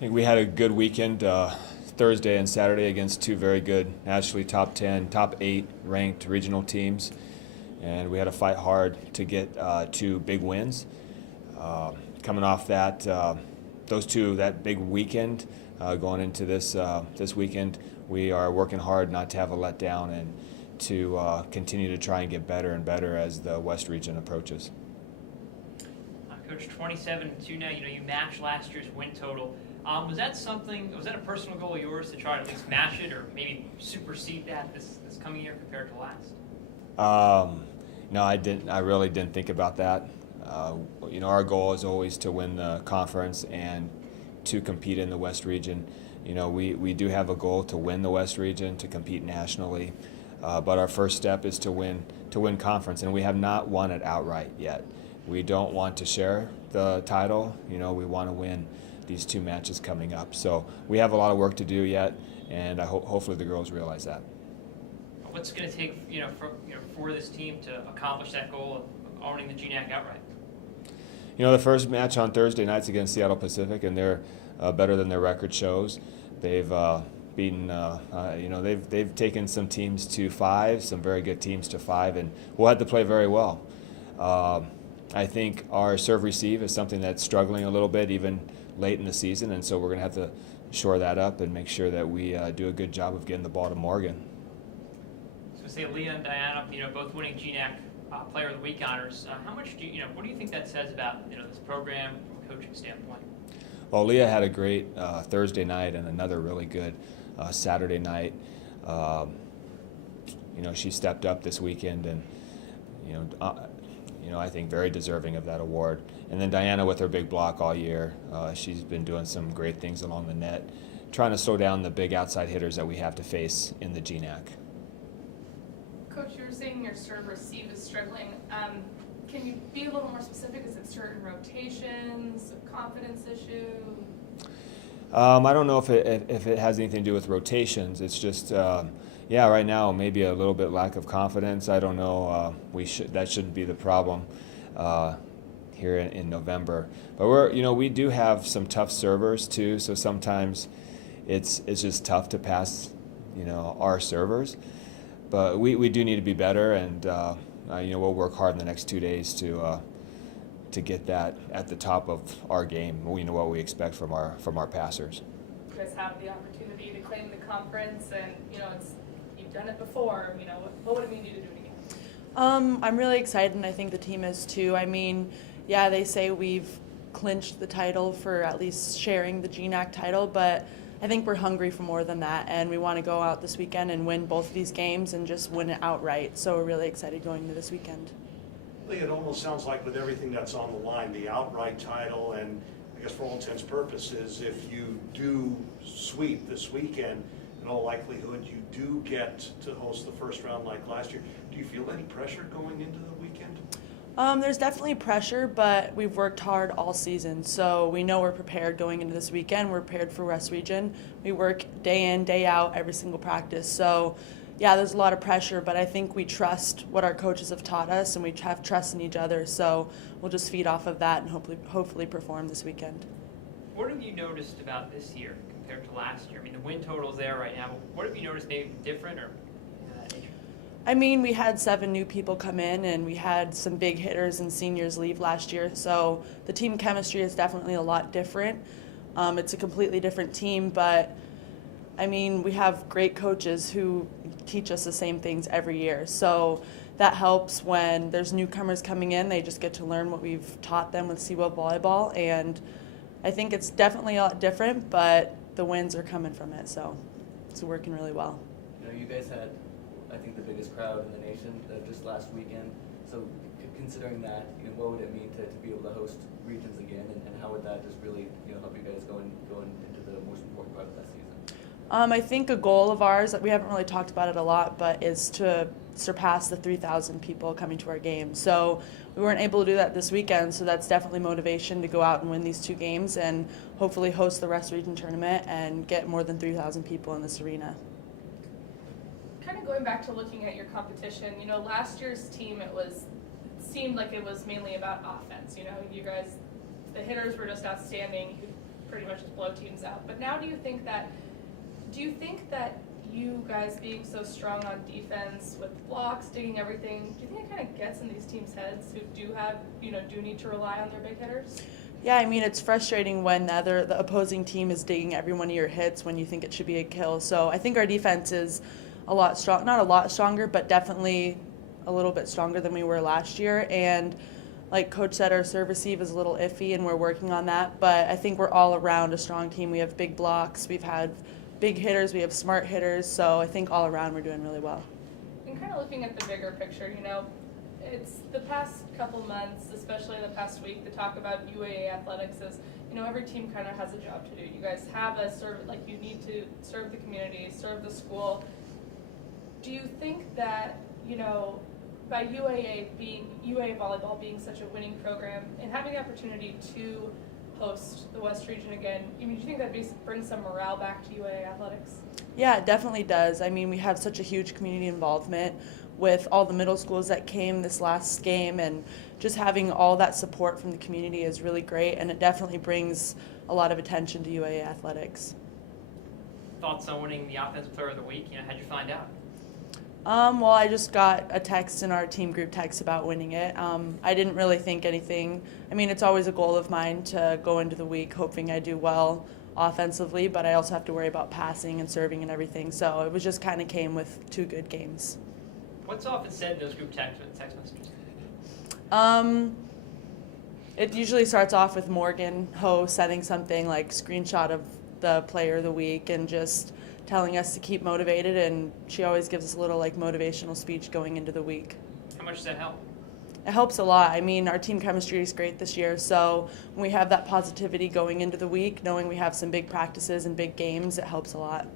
think we had a good weekend Thursday and Saturday against two very good, nationally top 10, top 8 ranked regional teams. And we had to fight hard to get two big wins. Coming off that, that big weekend, going into this weekend, we are working hard not to have a letdown and to continue to try and get better and better as the West region approaches. Coach, 27-2 now. You matched last year's win total. Was that a personal goal of yours to try to at least match it or maybe supersede that this coming year compared to last? No, I didn't. I really didn't think about that. Our goal is always to win the conference and to compete in the West region. We do have a goal to win the West region, to compete nationally, but our first step is to win conference, and we have not won it outright yet. We don't want to share the title. We want to win these two matches coming up. So we have a lot of work to do yet, and hopefully the girls realize that. What's going to take for this team to accomplish that goal of owning the GNAC outright? The first match on Thursday night's against Seattle Pacific, and they're better than their record shows. They've beaten, they've taken some teams to 5, some very good teams to 5, and we'll have to play very well. I think our serve receive is something that's struggling a little bit even late in the season, and so we're going to have to shore that up and make sure that we do a good job of getting the ball to Morgan. So say Leah and Diana, both winning GNAC Player of the Week honors. How much what do you think that says about this program from a coaching standpoint? Well, Leah had a great Thursday night and another really good Saturday night. She stepped up this weekend, and I think very deserving of that award. And then Diana with her big block all year. She's been doing some great things along the net, trying to slow down the big outside hitters that we have to face in the GNAC. Coach, you were saying your serve receive is struggling. Can you be a little more specific? Is it certain rotations, a confidence issue? I don't know if it has anything to do with rotations. It's just, right now maybe a little bit lack of confidence. I don't know. That shouldn't be the problem here in November. But we do have some tough servers too. So sometimes it's just tough to pass, our servers. But we do need to be better, and we'll work hard in the next 2 days to get that at the top of our game. What we expect from our passers. You guys have the opportunity to claim the conference, and you've done it before. What would it mean to you to do it again? I'm really excited, and I think the team is too. They say we've clinched the title for at least sharing the GNAC title, but I think we're hungry for more than that, and we want to go out this weekend and win both of these games and just win it outright. So we're really excited going into this weekend. It almost sounds like with everything that's on the line, the outright title, and I guess for all intents and purposes, if you do sweep this weekend, in all likelihood you do get to host the first round like last year. Do you feel any pressure going into the weekend? There's definitely pressure, but we've worked hard all season, so we know we're prepared going into this weekend. We're prepared for West Region. We work day in, day out, every single practice. So, there's a lot of pressure, but I think we trust what our coaches have taught us, and we have trust in each other. So we'll just feed off of that and hopefully perform this weekend. What have you noticed about this year compared to last year? The win total's there right now. What have you noticed maybe different or that nature? We had 7 new people come in, and we had some big hitters and seniors leave last year. So the team chemistry is definitely a lot different. It's a completely different team, but we have great coaches who teach us the same things every year. So that helps when there's newcomers coming in. They just get to learn what we've taught them with Seawolves volleyball. And I think it's definitely a lot different, but the wins are coming from it. So it's working really well. You guys had, I think, the biggest crowd in the nation just last weekend. So considering that, what would it mean to be able to host regions again, and how would that just really help you guys going into the most important part of that season? I think a goal of ours, we haven't really talked about it a lot, but is to surpass the 3,000 people coming to our game. So we weren't able to do that this weekend, so that's definitely motivation to go out and win these 2 games and hopefully host the West Region tournament and get more than 3,000 people in this arena. Kind of going back to looking at your competition, last year's team, it seemed like it was mainly about offense. You guys, the hitters were just outstanding. You pretty much just blow teams out. But now do you think that you guys being so strong on defense with blocks, digging everything, do you think it kind of gets in these teams' heads who do need to rely on their big hitters? Yeah, I mean, it's frustrating when the opposing team is digging every one of your hits when you think it should be a kill. So I think our defense is not a lot stronger, but definitely a little bit stronger than we were last year. And like Coach said, our serve receive is a little iffy, and we're working on that. But I think we're all around a strong team. We have big blocks, we've had big hitters, we have smart hitters. So I think all around we're doing really well. And kind of looking at the bigger picture, it's the past couple months, especially the past week, the talk about UAA athletics is, every team kind of has a job to do. You guys have you need to serve the community, serve the school. Do you think that, by UAA volleyball being such a winning program and having the opportunity to host the West Region again, do you think that brings some morale back to UAA athletics? Yeah, it definitely does. I mean, we have such a huge community involvement with all the middle schools that came this last game, and just having all that support from the community is really great, and it definitely brings a lot of attention to UAA athletics. Thoughts on winning the Offensive Player of the Week? How'd you find out? Well, I just got a text in our team group text about winning it. I didn't really think anything. I mean, it's always a goal of mine to go into the week hoping I do well offensively, but I also have to worry about passing and serving and everything. So it was just kind of came with 2 good games. What's often said in those group text messages? It usually starts off with Morgan Ho sending something like screenshot of the player of the week and just telling us to keep motivated, and she always gives us a little motivational speech going into the week. How much does that help? It helps a lot. I mean, our team chemistry is great this year, so when we have that positivity going into the week, knowing we have some big practices and big games, it helps a lot.